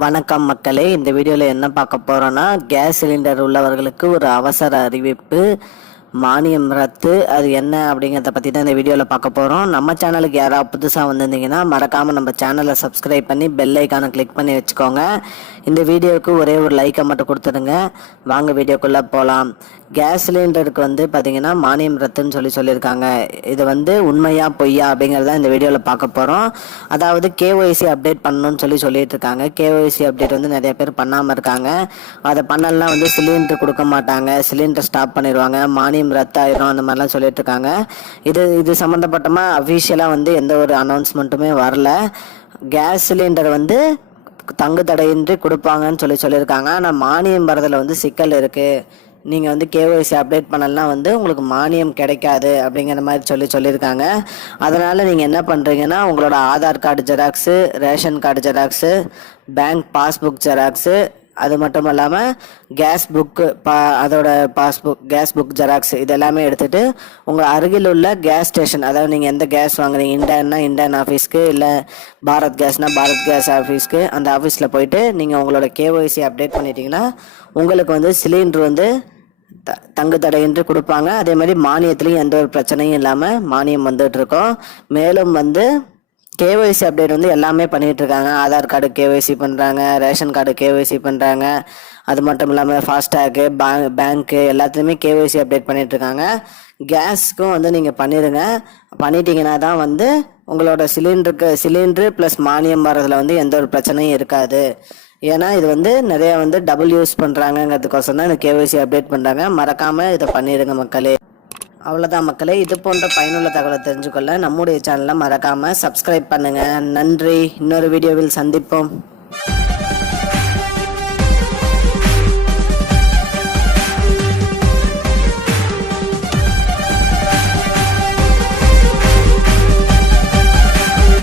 வணக்கம் மக்களே. இந்த வீடியோவில் என்ன பார்க்க போகிறோன்னா கேஸ் சிலிண்டர் உள்ளவர்களுக்கு ஒரு அவசர அறிவிப்பு. மானியம் ரத்து அது என்ன அப்படிங்கிறத பற்றி தான் இந்த வீடியோவில் பார்க்க போகிறோம் நம்ம சேனலுக்கு யாராவது புதுசாக வந்திருந்தீங்கன்னா மறக்காமல் நம்ம சேனலை சப்ஸ்கிரைப் பண்ணி பெல் ஐக்கானை கிளிக் பண்ணி வச்சுக்கோங்க. இந்த வீடியோவுக்கு ஒரே ஒரு லைக்கை மட்டும் கொடுத்துருங்க வாங்க வீடியோக்குள்ளே போகலாம் கேஸ் சிலிண்டருக்கு வந்து பார்த்தீங்கன்னா மானியம் ரத்துன்னு சொல்லி சொல்லியிருக்காங்க. இது வந்து உண்மையா பொய்யா அப்படிங்கிறத இந்த வீடியோவில் பார்க்க போகிறோம் அதாவது கேஒய்சி அப்டேட் பண்ணணும்னு சொல்லி சொல்லிட்டு இருக்காங்க. கேஒய்சி அப்டேட் வந்து நிறைய பேர் பண்ணாமல் இருக்காங்க. அதை பண்ணலாம் வந்து சிலிண்டர் கொடுக்க மாட்டாங்க. சிலிண்டர் ஸ்டாப் பண்ணிடுவாங்க. மானியம் ரத்தாயிரும் அந்த மாதிரிலாம் சொல்லிட்டு இருக்காங்க இது இது சம்மந்தப்பட்டமாக அஃபீஷியலாக வந்து எந்த ஒரு அனௌன்ஸ்மெண்ட்டுமே வரல. கேஸ் சிலிண்டர் வந்து தங்கு தடையின்றி கொடுப்பாங்கன்னு சொல்லி சொல்லியிருக்காங்க. ஆனால் மானியம் வரதில் வந்து சிக்கல் இருக்குது நீங்கள் வந்து கேஒய்சி அப்டேட் பண்ணலாம் வந்து உங்களுக்கு மானியம் கிடைக்காது அப்படிங்கிற மாதிரி சொல்லி சொல்லியிருக்காங்க. அதனால் நீங்கள் என்ன பண்ணுறீங்கன்னா உங்களோட Aadhaar card xerox ration card xerox bank passbook xerox அது மட்டும் இல்லாமல் கேஸ் புக்கு பா அதோட பாஸ்புக் கேஸ் புக் ஜெராக்ஸ் இது எல்லாமே எடுத்துகிட்டு உங்கள் அருகில் உள்ள கேஸ் ஸ்டேஷன் அதாவது நீங்கள் எந்த கேஸ் வாங்குறீங்க இண்டேன்னா இண்டேன் ஆஃபீஸ்க்கு இல்லை பாரத் கேஸ்னா பாரத் கேஸ் ஆஃபீஸ்க்கு அந்த ஆஃபீஸில் போயிட்டு நீங்கள் உங்களோட கேஒய்சி அப்டேட் பண்ணிட்டீங்கன்னா உங்களுக்கு வந்து சிலிண்டர் வந்து த தங்கு தடையின்றி கொடுப்பாங்க. அதே மாதிரி மானியத்துலேயும் எந்த ஒரு பிரச்சனையும் இல்லாமல் மானியம் வந்துகிட்ருக்கோம் மேலும் வந்து கேஒய்சி அப்டேட் வந்து எல்லாமே பண்ணிட்டு இருக்காங்க ஆதார் கார்டு கேஒய்சி பண்ணுறாங்க ரேஷன் கார்டு கேஒய்சி பண்ணுறாங்க அது மட்டும் இல்லாமல் ஃபாஸ்டேக்கு பேங்க் பேங்க்கு எல்லாத்துலேயுமே கேஒய்சி அப்டேட் பண்ணிகிட்டு இருக்காங்க கேஸ்க்கும் வந்து நீங்கள் பண்ணிடுங்க பண்ணிட்டீங்கன்னா தான் வந்து உங்களோட சிலிண்டருக்கு சிலிண்ட்ரு ப்ளஸ் மானியம் வரதுல வந்து எந்த ஒரு பிரச்சனையும் இருக்காது. ஏன்னா இது வந்து நிறைய வந்து டபுள் யூஸ் பண்ணுறாங்கங்கிறதுக்கோசம் தான் இந்த கேஒய்சி அப்டேட் பண்ணுறாங்க மறக்காமல் இதை பண்ணிடுங்க மக்களே. அவ்வளோதான் மக்களே. இது போன்ற பயனுள்ள தகவலை தெரிஞ்சுக்கொள்ள நம்முடைய சேனலை மறக்காமல் சப்ஸ்கிரைப் பண்ணுங்கள் நன்றி. இன்னொரு வீடியோவில் சந்திப்போம்.